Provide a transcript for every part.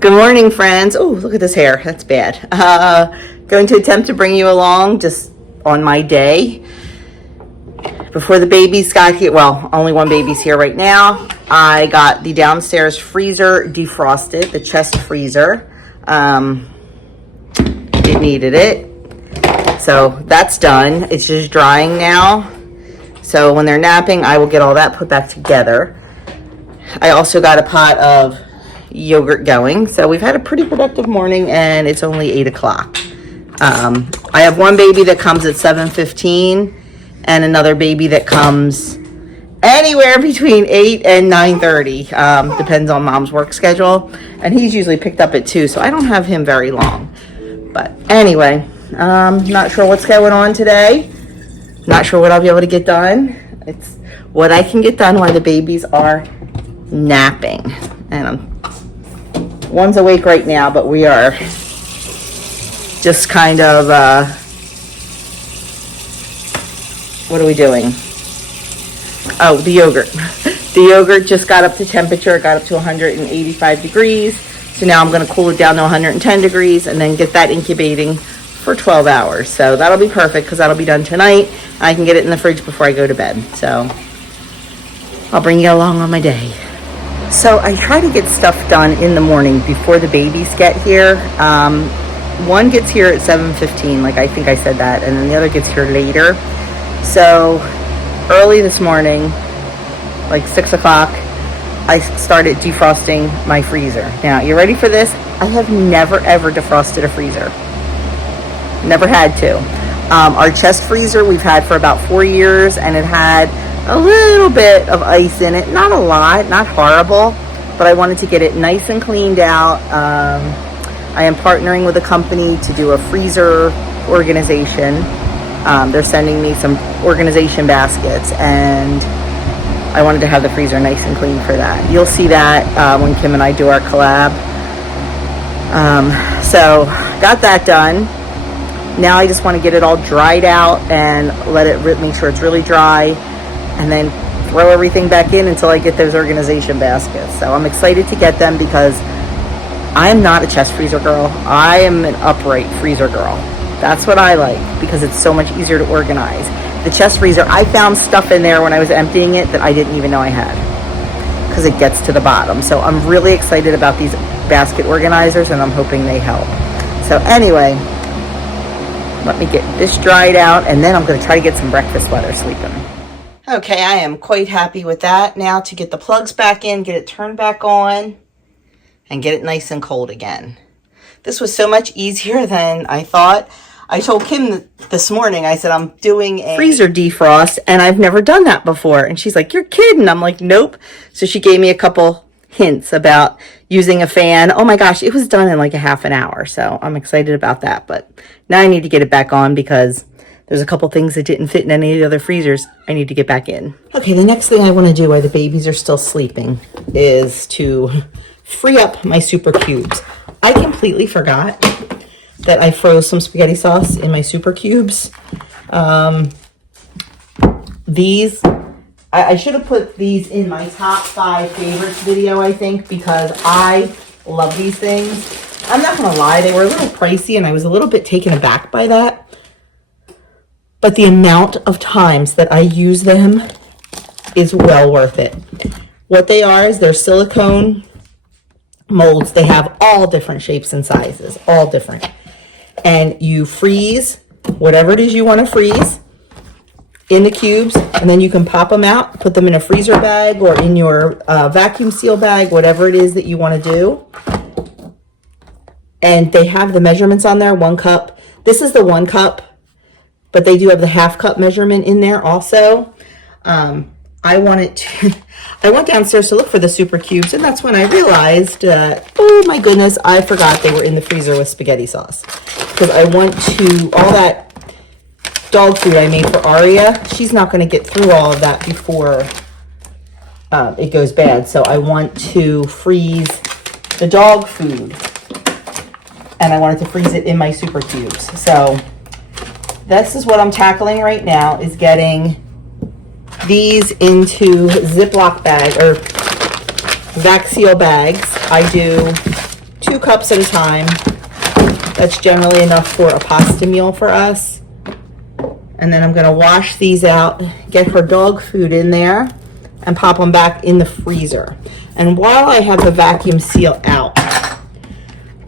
Good morning, friends. Oh, look at this hair. That's bad. Going to attempt to bring you along just on my day. Before the babies got here, well, only one baby's here right now. I got the downstairs freezer defrosted, the chest freezer. It needed it. So that's done. It's just drying now. So when they're napping, I will get all that put back together. I also got a pot of yogurt going. So we've had a pretty productive morning and it's only 8 o'clock. I have one baby that comes at 7:15 and another baby that comes anywhere between 8 and 9:30. Depends on mom's work schedule. And he's usually picked up at 2, so I don't have him very long. But anyway, not sure what's going on today. Not sure what I'll be able to get done. It's what I can get done while the babies are napping. And one's awake right now, but we are just kind of, what are we doing? Oh, the yogurt. The yogurt just got up to temperature. It got up to 185 degrees. So now I'm going to cool it down to 110 degrees and then get that incubating for 12 hours. So that'll be perfect because that'll be done tonight. I can get it in the fridge before I go to bed. So I'll bring you along on my day. So I try to get stuff done in the morning before the babies get here. One gets here at 7:15, like I think I said that, and then the other gets here later. So early this morning, like 6 o'clock, I started defrosting my freezer. Now, you ready for this? I have never ever defrosted a freezer. Never had to. Our chest freezer we've had for about 4 years, and it had a little bit of ice in it. Not a lot, not horrible, but I wanted to get it nice and cleaned out. I am partnering with a company to do a freezer organization. They're sending me some organization baskets, and I wanted to have the freezer nice and clean for that. You'll see that when Kim and I do our collab. So got that done. Now I just want to get it all dried out and let it make sure it's really dry, and then throw everything back in until I get those organization baskets. So I'm excited to get them because I am not a chest freezer girl. I am an upright freezer girl. That's what I like because it's so much easier to organize. The chest freezer, I found stuff in there when I was emptying it that I didn't even know I had because it gets to the bottom. So I'm really excited about these basket organizers and I'm hoping they help. So anyway, let me get this dried out and then I'm going to try to get some breakfast while they're sleeping. Okay, I am quite happy with that. Now to get the plugs back in, get it turned back on, and get it nice and cold again. This was so much easier than I thought. I told Kim this morning, I said, I'm doing a freezer defrost, and I've never done that before. And she's like, you're kidding. I'm like, nope. So she gave me a couple hints about using a fan. Oh my gosh, it was done in like a half an hour. So I'm excited about that. But now I need to get it back on because there's a couple things that didn't fit in any of the other freezers I need to get back in. Okay, the next thing I want to do while the babies are still sleeping is to free up my super cubes. I completely forgot that I froze some spaghetti sauce in my super cubes. These, I should have put these in my top 5 favorites video, I think, because I love these things. I'm not going to lie, they were a little pricey and I was a little bit taken aback by that. But the amount of times that I use them is well worth it. What they are is they're silicone molds. They have all different shapes and sizes, all different. And you freeze whatever it is you want to freeze in the cubes, and then you can pop them out, put them in a freezer bag or in your vacuum seal bag, whatever it is that you want to do. And they have the measurements on there, 1 cup. This is the 1 cup. But they do have the half cup measurement in there also. I went downstairs to look for the super cubes, and that's when I realized, oh my goodness, I forgot they were in the freezer with spaghetti sauce. Because I want to, all that dog food I made for Aria, she's not going to get through all of that before it goes bad. So I want to freeze the dog food, and I wanted to freeze it in my super cubes. So this is what I'm tackling right now, is getting these into Ziploc bag or vac seal bags. I do 2 cups at a time. That's generally enough for a pasta meal for us. And then I'm going to wash these out, get her dog food in there, and pop them back in the freezer. And while I have the vacuum seal out,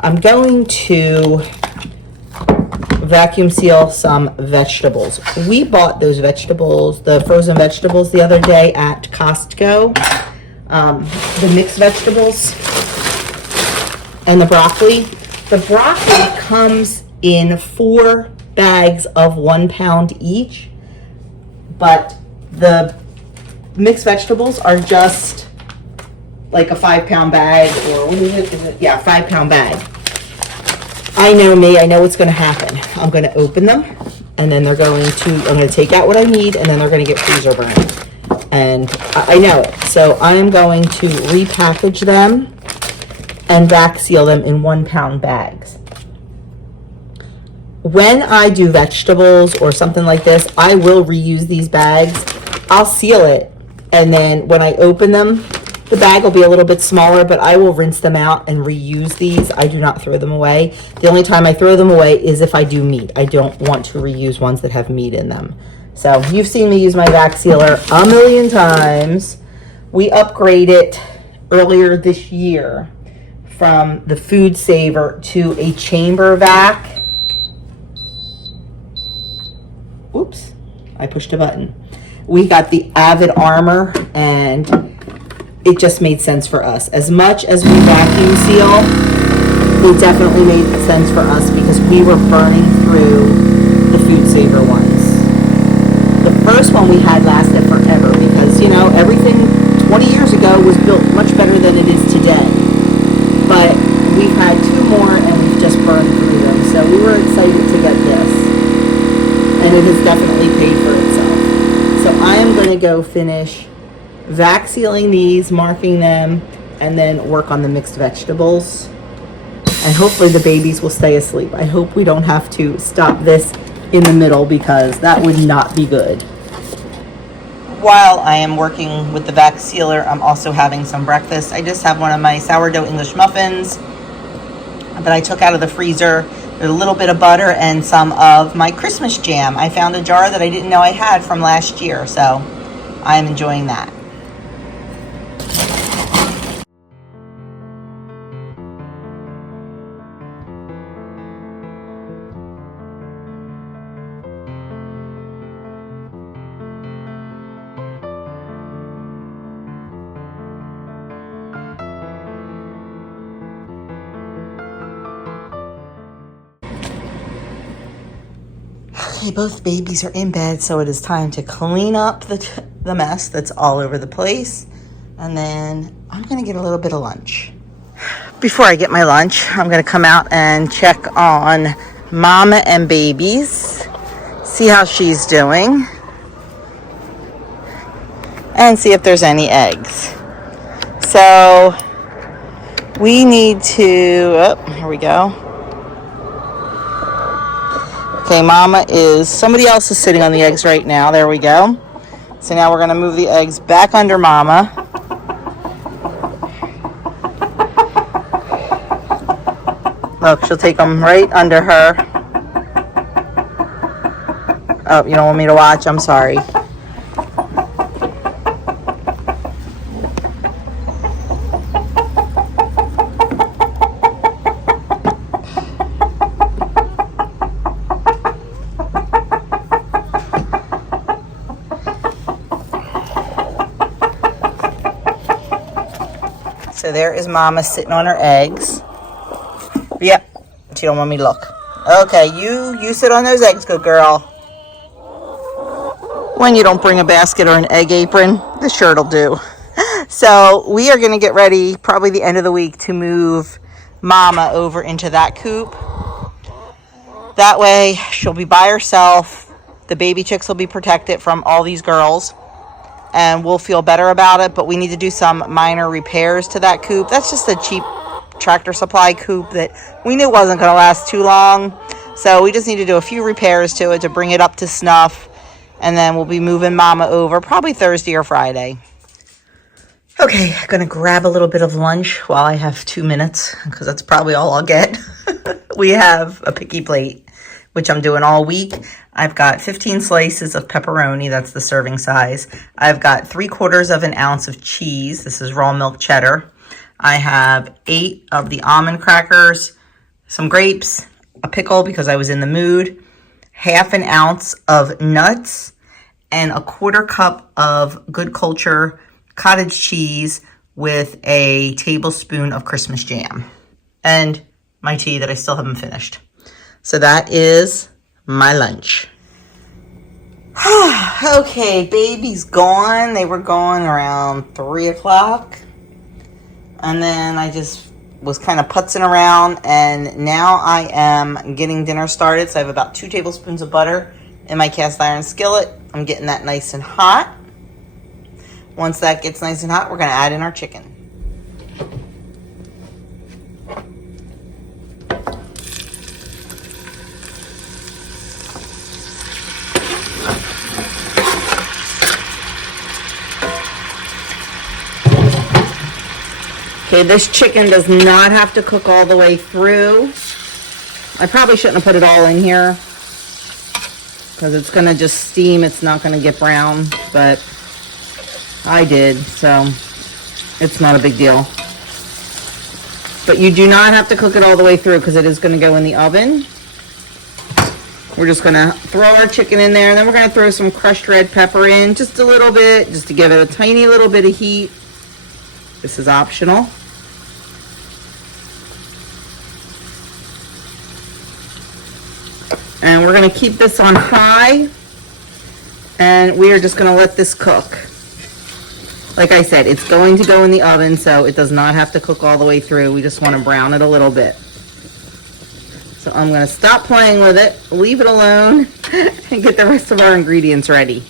I'm going to vacuum seal some vegetables. We bought those vegetables, the frozen vegetables, the other day at Costco. The mixed vegetables and the broccoli. The broccoli comes in 4 bags of 1 pound each, but the mixed vegetables are just like a 5-pound bag, or what is it? Yeah, 5-pound bag. I know me, I know what's going to happen. I'm going to open them, and then I'm going to take out what I need, and then they're going to get freezer burned. And I know it. So I'm going to repackage them and vac seal them in 1 pound bags. When I do vegetables or something like this, I will reuse these bags. I'll seal it, and then when I open them, the bag will be a little bit smaller, but I will rinse them out and reuse these. I do not throw them away. The only time I throw them away is if I do meat. I don't want to reuse ones that have meat in them. So you've seen me use my vac sealer a million times. We upgraded earlier this year from the Food Saver to a chamber vac. Oops, I pushed a button. We got the Avid Armor, and it just made sense for us. As much as we vacuum seal, it definitely made sense for us because we were burning through the Food Saver ones. The first one we had lasted forever because, you know, everything 20 years ago was built much better than it is today. But we've had 2 more and we've just burned through them. So we were excited to get this. And it has definitely paid for itself. So I am going to go finish vac sealing these, marking them, and then work on the mixed vegetables. And hopefully the babies will stay asleep. I hope we don't have to stop this in the middle because that would not be good. While I am working with the vac sealer, I'm also having some breakfast. I just have one of my sourdough English muffins that I took out of the freezer. There's a little bit of butter and some of my Christmas jam. I found a jar that I didn't know I had from last year, so I'm enjoying that. Okay, both babies are in bed, so it is time to clean up the mess that's all over the place. And then I'm going to get a little bit of lunch. Before I get my lunch, I'm going to come out and check on Mama and babies, see how she's doing, and see if there's any eggs. So we need to, here we go. Okay, Mama somebody else is sitting on the eggs right now. There we go. So now we're going to move the eggs back under Mama. Look, she'll take them right under her. Oh, you don't want me to watch? I'm sorry. So there is Mama sitting on her eggs. Yep, she don't want me to look. Okay, you sit on those eggs, good girl. When you don't bring a basket or an egg apron, the shirt'll do. So we are going to get ready, probably the end of the week, to move Mama over into that coop. That way, she'll be by herself. The baby chicks will be protected from all these girls. And we'll feel better about it, but we need to do some minor repairs to that coop. That's just a cheap Tractor Supply coop that we knew wasn't going to last too long. So we just need to do a few repairs to it to bring it up to snuff. And then we'll be moving Mama over probably Thursday or Friday. Okay, gonna grab a little bit of lunch while I have 2 minutes, because that's probably all I'll get. We have a picky plate, which I'm doing all week. I've got 15 slices of pepperoni, that's the serving size. I've got 3/4 of an ounce of cheese, this is raw milk cheddar. I have 8 of the almond crackers, some grapes, a pickle because I was in the mood, 1/2 ounce of nuts, and 1/4 cup of Good Culture cottage cheese with a tablespoon of Christmas jam. And my tea that I still haven't finished. So that is my lunch. Okay, baby's gone. They were gone around 3 o'clock. And then I just was kind of putzing around, and now I am getting dinner started. So I have about 2 tablespoons of butter in my cast iron skillet. I'm getting that nice and hot. Once that gets nice and hot, we're going to add in our chicken. Okay, this chicken does not have to cook all the way through. I probably shouldn't have put it all in here because it's going to just steam. It's not going to get brown, but I did, so it's not a big deal. But you do not have to cook it all the way through because it is going to go in the oven. We're just going to throw our chicken in there, and then we're going to throw some crushed red pepper in, just a little bit, just to give it a tiny little bit of heat. This is optional. And we're going to keep this on high, and we are just going to let this cook. Like I said, it's going to go in the oven, so it does not have to cook all the way through. We just want to brown it a little bit. So I'm going to stop playing with it, leave it alone, and get the rest of our ingredients ready.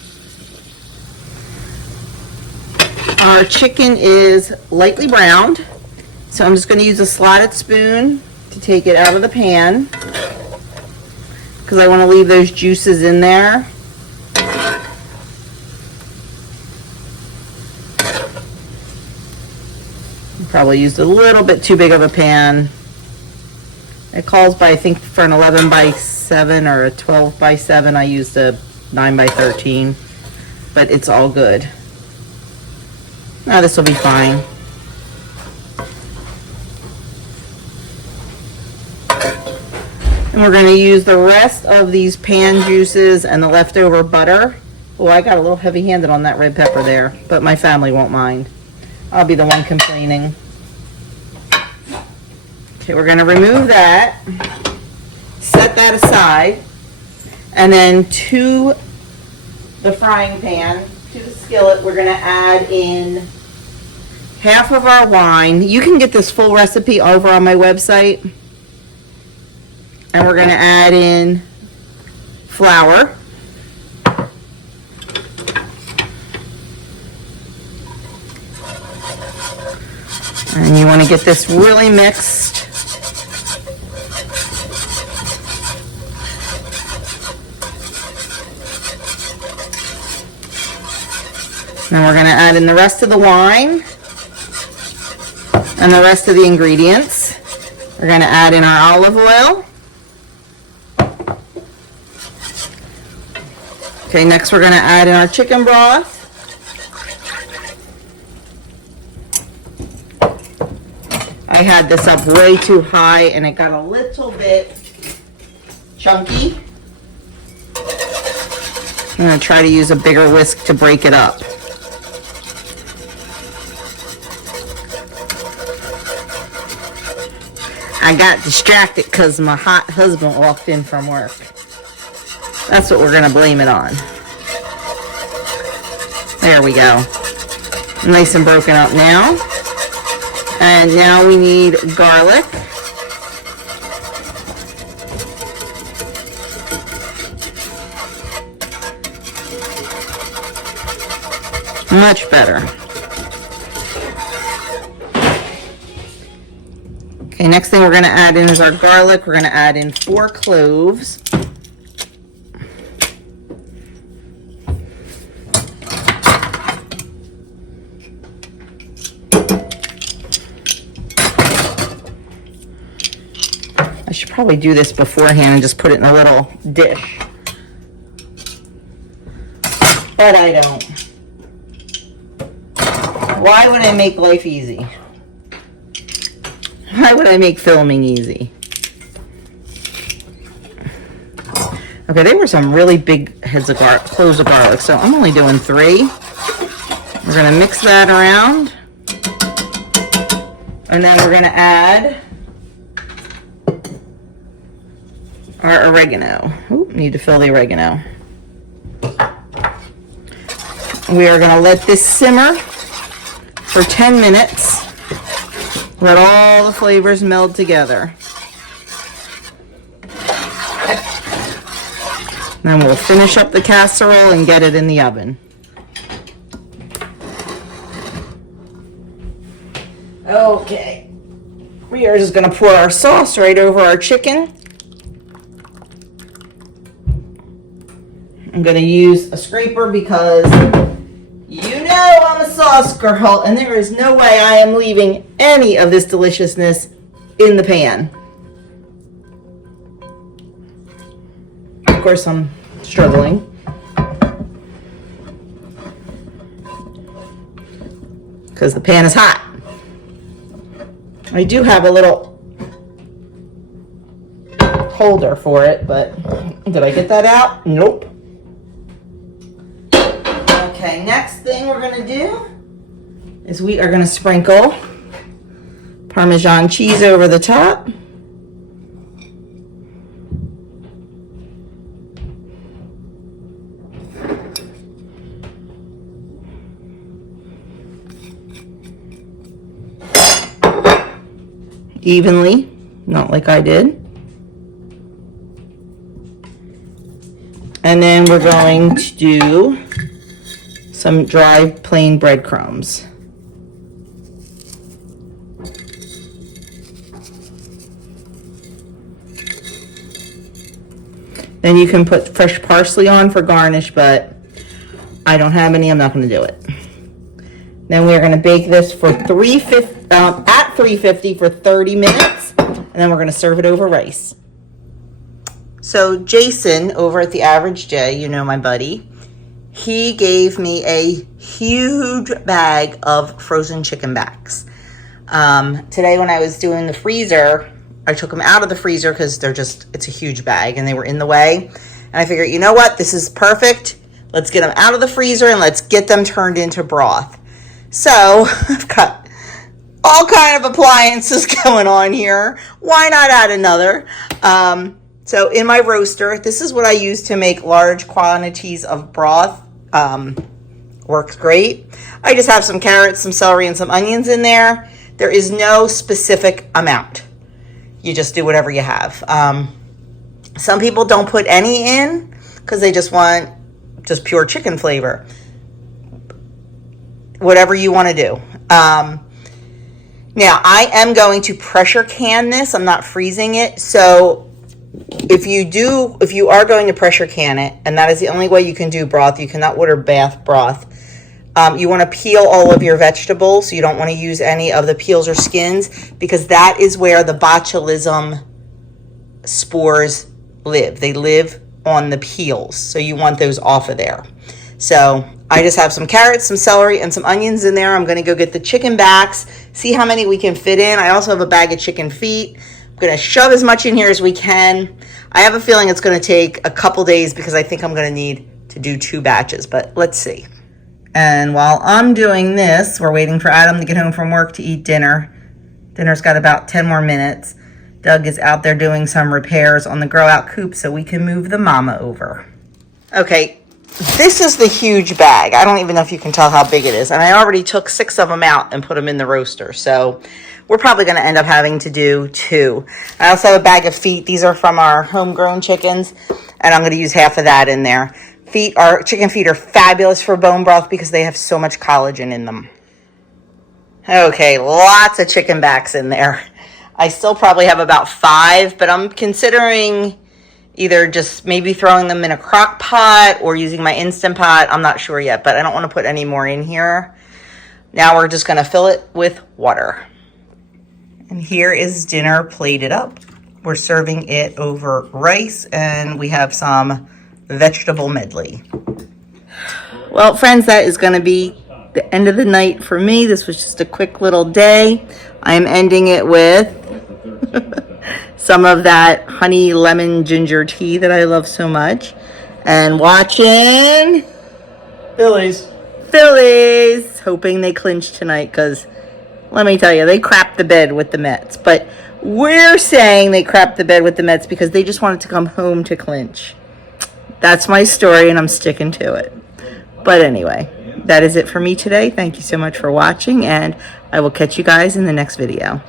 Our chicken is lightly browned, so I'm just going to use a slotted spoon to take it out of the pan, because I want to leave those juices in there. Probably used a little bit too big of a pan. It calls by, I think, for an 11 by 7 or a 12 by 7. I used a 9 by 13, but it's all good. Now this will be fine. And we're going to use the rest of these pan juices and the leftover butter. Oh, I got a little heavy-handed on that red pepper there, but my family won't mind. I'll be the one complaining. Okay, we're going to remove that, set that aside, and then to the frying pan, to the skillet, we're going to add in half of our wine. You can get this full recipe over on my website. And we're going to add in flour. And you want to get this really mixed. Now we're going to add in the rest of the wine and the rest of the ingredients. We're going to add in our olive oil. Okay, next we're going to add in our chicken broth. I had this up way too high and it got a little bit chunky. I'm going to try to use a bigger whisk to break it up. I got distracted because my hot husband walked in from work. That's what we're going to blame it on. There we go. Nice and broken up now. And now we need garlic. Much better. Okay, next thing we're going to add in is our garlic. We're going to add in 4 cloves. I should probably do this beforehand and just put it in a little dish. But I don't. Why would I make life easy? Why would I make filming easy? Okay, they were some really big cloves of garlic, so I'm only doing 3. We're gonna mix that around. And then we're gonna add our oregano. Oop, need to fill the oregano. We are gonna let this simmer for 10 minutes. Let all the flavors meld together. Then we'll finish up the casserole and get it in the oven. Okay. We are just gonna pour our sauce right over our chicken. I'm gonna use a scraper because you know I'm a sauce girl, and there is no way I am leaving any of this deliciousness in the pan. Of course, I'm struggling. Because the pan is hot. I do have a little holder for it, but did I get that out? Nope. Okay, next thing we're gonna do is we are gonna sprinkle Parmesan cheese over the top. Evenly, not like I did. And then we're going to do some dry plain breadcrumbs. Then you can put fresh parsley on for garnish, but I don't have any, I'm not going to do it. Then we're going to bake this for at 350 for 30 minutes, and then we're going to serve it over rice. So Jason over at The Average J, you know my buddy, he gave me a huge bag of frozen chicken backs. Today when I was doing the freezer, I took them out of the freezer because it's a huge bag and they were in the way. And I figured, you know what, this is perfect. Let's get them out of the freezer and let's get them turned into broth. So I've got all kind of appliances going on here. Why not add another? So in my roaster, this is what I use to make large quantities of broth. Works great. I just have some carrots, some celery, and some onions in there. There is no specific amount. You just do whatever you have. Some people don't put any in because they just want just pure chicken flavor. Whatever you want to do. Now, I am going to pressure can this. I'm not freezing it. So if you are going to pressure can it, and that is the only way you can do broth, you cannot order bath broth. You want to peel all of your vegetables. So you don't want to use any of the peels or skins because that is where the botulism spores live. They live on the peels. So you want those off of there. So I just have some carrots, some celery, and some onions in there. I'm going to go get the chicken backs, see how many we can fit in. I also have a bag of chicken feet. I'm going to shove as much in here as we can. I have a feeling it's going to take a couple days because I think I'm going to need to do 2 batches, but let's see. And while I'm doing this, we're waiting for Adam to get home from work to eat dinner. Dinner's got about 10 more minutes. Doug is out there doing some repairs on the grow out coop so we can move the mama over. Okay. This is the huge bag. I don't even know if you can tell how big it is. And I already took 6 of them out and put them in the roaster. So we're probably going to end up having to do 2. I also have a bag of feet. These are from our homegrown chickens. And I'm going to use half of that in there. Chicken feet are fabulous for bone broth because they have so much collagen in them. Okay, lots of chicken backs in there. I still probably have about 5, but I'm considering either just maybe throwing them in a crock pot or using my Instant Pot. I'm not sure yet, but I don't want to put any more in here. Now we're just going to fill it with water. And here is dinner plated up. We're serving it over rice, and we have some vegetable medley. Well, friends, that is going to be the end of the night for me. This was just a quick little day. I'm ending it with some of that honey lemon ginger tea that I love so much, and watching Phillies. Hoping they clinch tonight, because let me tell you, they crapped the bed with the Mets. But we're saying they crapped the bed with the Mets because they just wanted to come home to clinch. That's my story, and I'm sticking to it. But anyway, that is it for me today. Thank you so much for watching, and I will catch you guys in the next video.